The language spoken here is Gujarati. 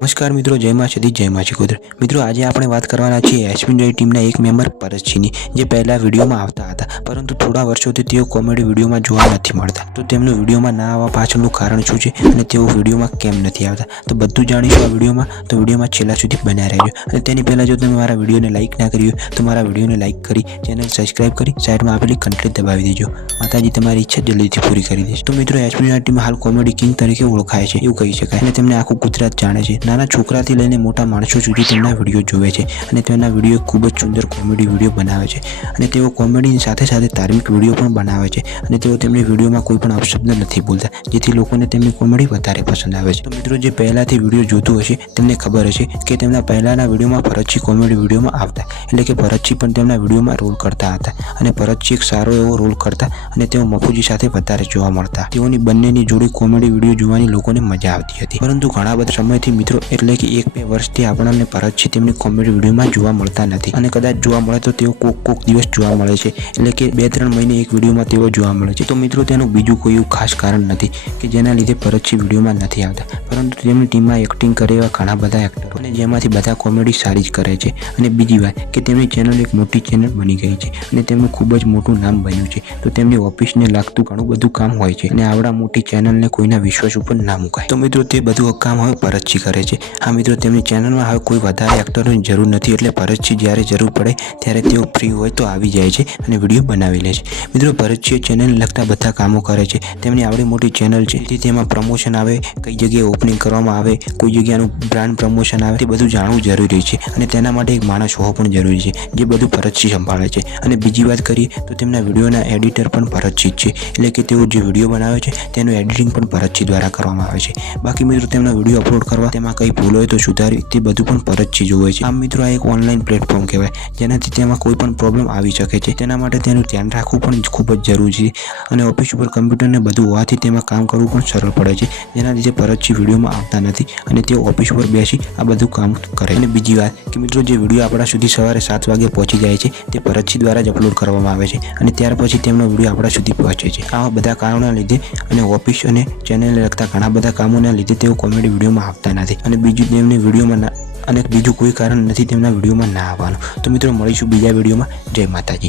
નમસ્કાર મિત્રો, જય માં સદી, જય માં ચકોદર। મિત્રો આજે આપણે વાત કરવાના છીએ એસપીની ટીમના એક મેમ્બર પરસજીની, જે પહેલા વિડીયોમાં આવતા હતા, પરંતુ થોડા વર્ષોથી તેઓ કોમેડી વિડીયોમાં જોવા નથી મળતા। તો તેમનું વિડીયોમાં ના આવવા પાછળનું કારણ શું છે અને તેઓ વિડીયોમાં કેમ નથી આવતા, તો બધું જાણીશું આ વિડીયોમાં। તો વિડીયોમાં છેલ્લા સુધી બન્યા રહેજો। અને તેની પહેલાં જો તમે મારા વિડીયોને લાઇક ના કર્યું તો મારા વિડીયોને લાઇક કરી ચેનલ સબસ્ક્રાઇબ કરી સાઈડમાં આપેલી ઘંટડી દબાવી દેજો। માતાજી તમારી ઈચ્છા જલ્દીથી પૂરી કરી દેશે। તો મિત્રો, એસપીની ટીમ હાલ કોમેડી કિંગ તરીકે ઓળખાય છે એવું કહી શકાય, અને તેમને આખું ગુજરાત જાણે છે। નાના છોકરાથી લઈને મોટા માણસો સુધી તેમના વિડીયો જોવે છે, અને તેમના વિડીયો ખૂબ જ સુંદર કોમેડી વિડીયો બનાવે છે, અને તેઓ કોમેડીની સાથે સાથે ધાર્મિક વિડીયો પણ બનાવે છે, અને તેઓ તેમની વિડીયોમાં કોઈ પણ અપશબ્દ નથી બોલતા, જેથી લોકોને તેમની કોમેડી વધારે પસંદ આવે છે। તો મિત્રો, જે પહેલાથી વિડીયો જોતું હશે તેમને ખબર હશે કે તેમના પહેલાના વિડીયોમાં ભરતજી કોમેડી વિડીયોમાં આવતા, એટલે કે ભરતજી પણ તેમના વિડીયોમાં રોલ કરતા હતા, અને ભરતજી એક સારો એવો રોલ કરતા, અને તેઓ મફુજી સાથે વધારે જોવા મળતા। તેઓની બંનેની જોડી કોમેડી વિડીયો જોવાની લોકોને મજા આવતી હતી, પરંતુ ઘણા બધા સમયથી મિત્રો, એટલે કે 1-2 વર્ષથી આપણને ભરતજી તેમની કોમેડી વિડીયોમાં જોવા મળતા નથી, અને કદાચ જોવા મળે તો તેઓ કોક દિવસ જોવા મળે છે, એટલે કે 2-3 મહિને એક વિડીયોમાં તેઓ જોવા મળે છે। તો મિત્રો, તેનું બીજું કોઈ એવું ખાસ કારણ નથી કે જેના લીધે ભરતજી વિડીયોમાં નથી આવતા, પરંતુ તેમની ટીમમાં એક્ટિંગ કરે એવા ઘણા બધા એક્ટરો, અને જેમાંથી બધા કોમેડી સારી જ કરે છે। અને બીજી વાત કે તેમની ચેનલ એક મોટી ચેનલ બની ગઈ છે, અને તેમનું ખૂબ જ મોટું નામ બન્યું છે। તો તેમની ઓફિસને લાગતું ઘણું બધું કામ હોય છે, અને આવડા મોટી ચેનલને કોઈના વિશ્વાસ ઉપર ના મુકાય। તો મિત્રો, તે બધું કામ હવે ભરતજી કરે છે। હા મિત્રો, તેમની ચેનલમાં હવે કોઈ વધારે એક્ટરોની જરૂર નથી, એટલે ભરતજી જ્યારે જરૂર પડે ત્યારે તેઓ ફ્રી હોય તો આવી જાય છે અને વિડીયો બનાવી લે છે। મિત્રો, ભરતજી ચેનલને લગતા બધા કામો કરે છે। તેમની આવડી મોટી ચેનલ છે, તેથી તેમાં પ્રમોશન આવે, કઈ જગ્યાએ ઓપનિંગ કરવામાં આવે, કોઈ જગ્યાનું બ્રાન્ડ પ્રમોશન આવે, તે બધું જાણવું જરૂરી છે, અને તેના માટે એક માણસ હોવો પણ જરૂરી છે, જે બધું ભરતજી સંભાળે છે। અને બીજી વાત કરીએ તો તેમના વિડીયોના એડિટર પણ ભરતજી જ છે, એટલે કે તેઓ જે વિડીયો બનાવે છે તેનું એડિટિંગ પણ ભરતજી દ્વારા કરવામાં આવે છે। બાકી મિત્રો, તેમના વિડીયો અપલોડ કરવા, તેમાં કંઈ ભૂલ હોય તો સુધારવી, તે બધું પણ ભરતજી જોવે છે। આમ મિત્રો, આ એક ઓનલાઈન પ્લેટફોર્મ કહેવાય, જેનાથી તેમાં કોઈ પણ પ્રોબ્લેમ આવી શકે છે, તેના માટે તેનું ધ્યાન રાખવું પણ ખૂબ જ જરૂરી છે, અને ઓફિસ ઉપર કમ્પ્યુટરને બધું હોવાથી તેમાં કામ કરવું પણ સરળ પડે છે, જેના લીધે ભરતજી વિડીયોમાં આવતા નથી, અને તેઓ ઓફિસ ઉપર બેસી આ બધું કામ કરે। અને બીજી વાત કે મિત્રો, જે વિડીયો આપણા સુધી સવારે 7 વાગે પહોંચી જાય છે તે ભરતજી દ્વારા જ અપલોડ કરવામાં આવે છે, અને ત્યાર પછી તેમનો વિડીયો આપણા સુધી પહોંચે છે। આવા બધા કારણોના લીધે, અને ઓફિસ અને ચેનલને લગતા ઘણા બધા કામોના લીધે તેઓ કોમેડી વિડીયોમાં આવતા નથી, અને બીજું તેમની વિડીયોમાં અને બીજું કોઈ કારણ નથી તેમના વિડીયોમાં ના આવવાનું। તો મિત્રો, મળીશું બીજા વિડીયોમાં। જય માતાજી।